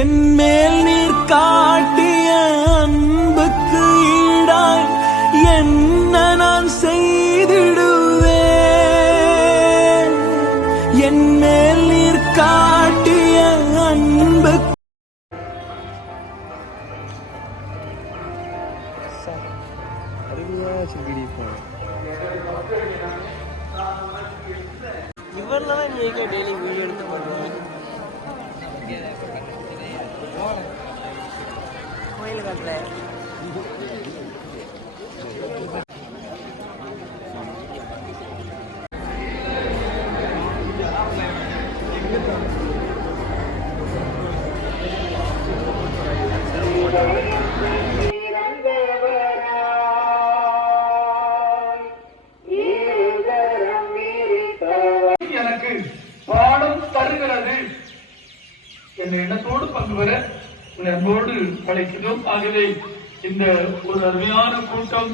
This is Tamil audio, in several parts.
என்மே கோயில் எனக்கு பாடம் தருகிறது. என்ற எண்ணத்தோடு பங்கு பெற அன்போடு படைக்கிறோம் ஆகவே இந்த ஒரு அருமையான கூட்டம்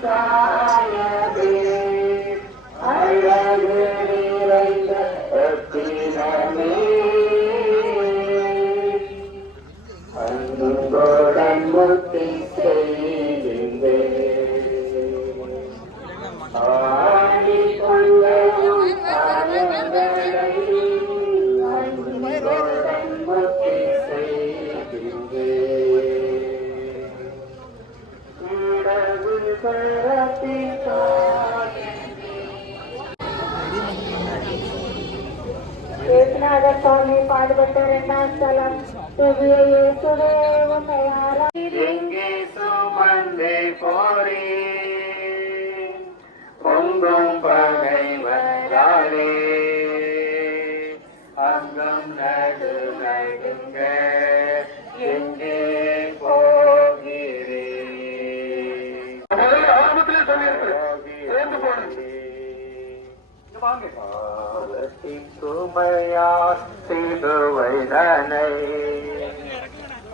side. एकनाथ स्वामी पाठबंधारे नाथ चला तुम्ही येसुदेव मया சுமையார்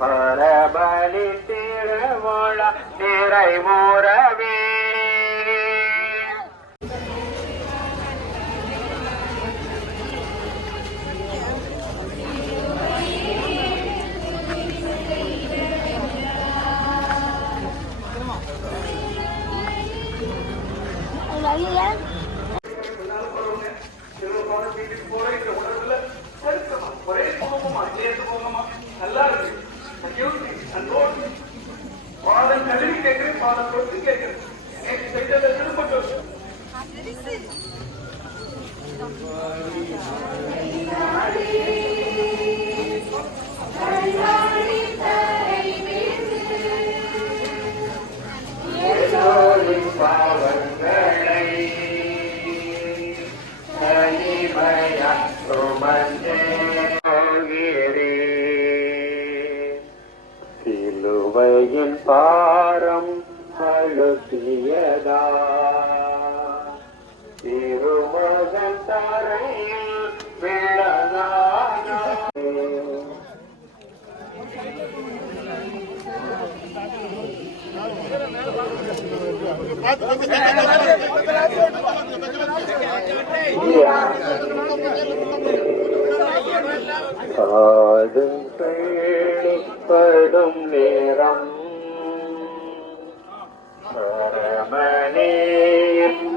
பரபலி திருமோழ நிறைவுறவே காதும் படும் நேரம் பரமனே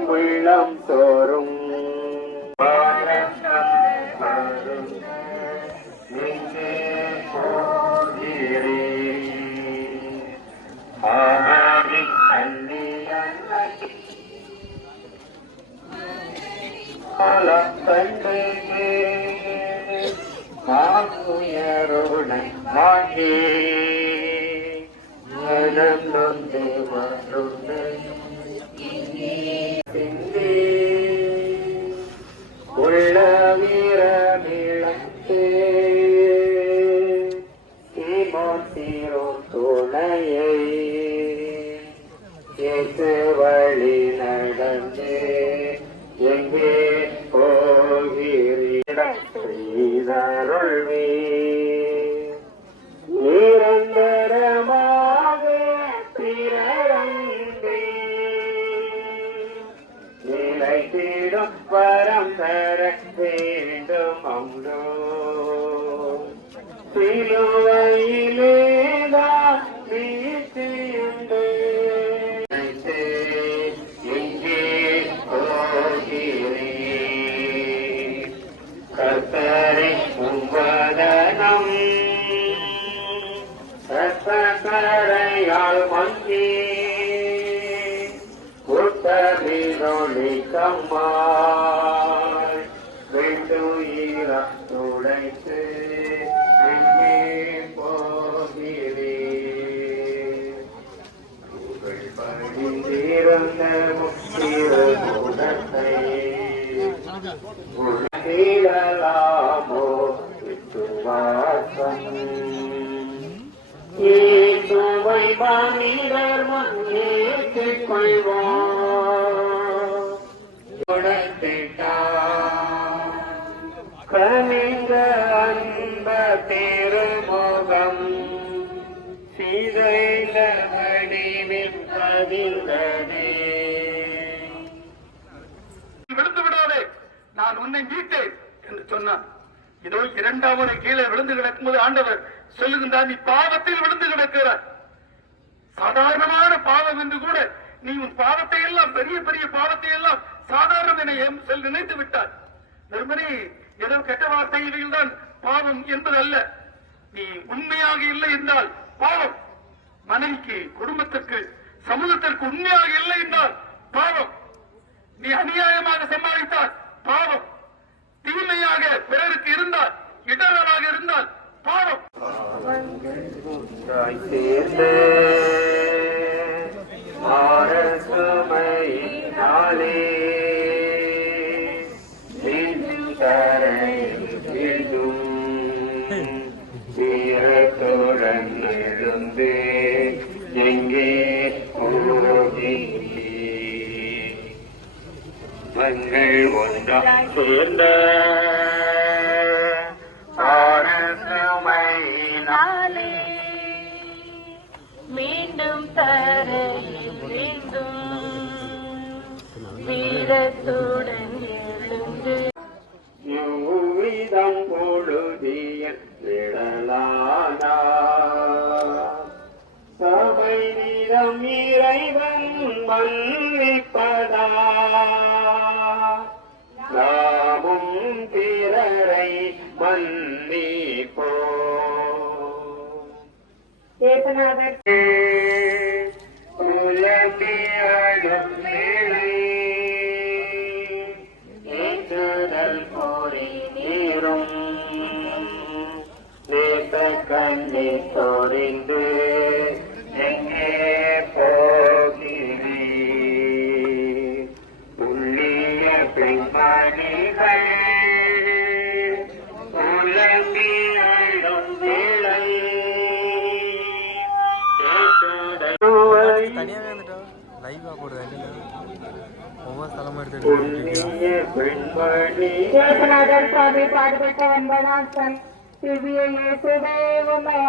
உள்ளம் தோறும் மாங்குயருடன் வாங்கி. பிறரங்கே நிலை வரம் பரம்பரத்தே புத்தரினொளி கம்மாள் வெண்டுயிர துடைத்து எங்கே போகிறேன் படிந்திருந்த முக்கிய குணத்தை விசுவாசம் மனிதர் கனிந்த அன்ப திருமுகம் சிதைந்த வடிவில் பதிந்ததே. விழுந்து விடாதே நான் உன்னை மீட்டேன் என்று சொன்னான். இதோ இரண்டாவது கீழே விழுந்து கிடக்கும்போது ஆண்டவர் சொல்லுகின்றார் நீ பாவத்தில் விழுந்து கிடக்கிறார் சாதாரணமான பாவம் என்று கூட நீ உன் பாவத்தை எல்லாம் பெரிய பெரிய பாவத்தை எல்லாம் சாதாரணம் என செல் நினைத்து விட்டார் வெறுமனே ஏதோ கெட்ட வார்த்தைகளில் தான் பாவம் என்பது அல்ல நீ உண்மையாக இல்லை என்றால் பாவம். மனைவிக்கு குடும்பத்திற்கு சமூகத்திற்கு உண்மையாக இல்லை என்றால் பாவம். நீ அநியாயமாக சம்பாதித்தால் பாவம். மங்கள் ஒன்றாய் சேர்ந்த ஆரசுமையினாலே மீண்டும் தர மீண்டும் வீரத்துடன் மன்னிப்பதா நாமும் பிறரை மன்னிப்போ ஏசுநாதர். உலகியாடும் வேளை ஏற்றுதல் கோரி நீரும். நேச கண்ணி சொரிந்து ஏசுநாதர் பாடுபட்ட ஒன்பதாம் திவ்ய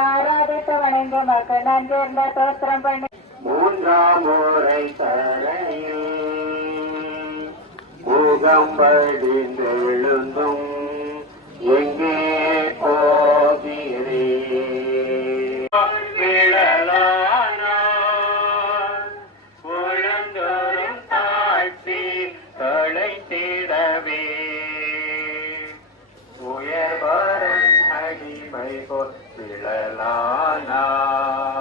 ஆராதித்து வணங்கு மக்கள் நன்றிருந்த தோத்திரம் பண்ணி. மூன்றாம் முறை தரையில் எங்கே போ la la la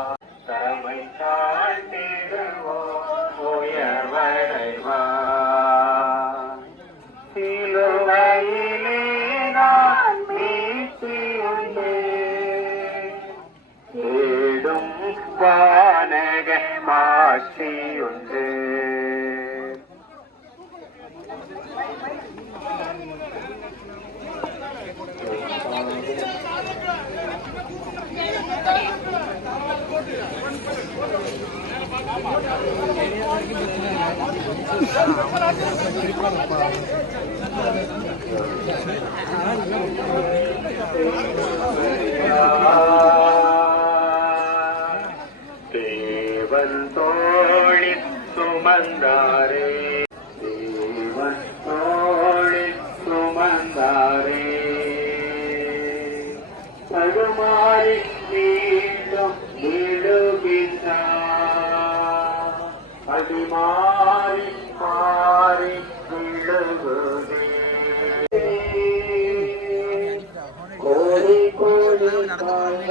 தேவன் தோழி சுமந்தாரே. தேவன் தோழி சுமந்தாரே. பருமாறி மீண்டும் விழுகின்றார் அடிமாறி கோடி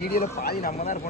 வீடியோல பாதி நம்ம தான் இருப்போம்.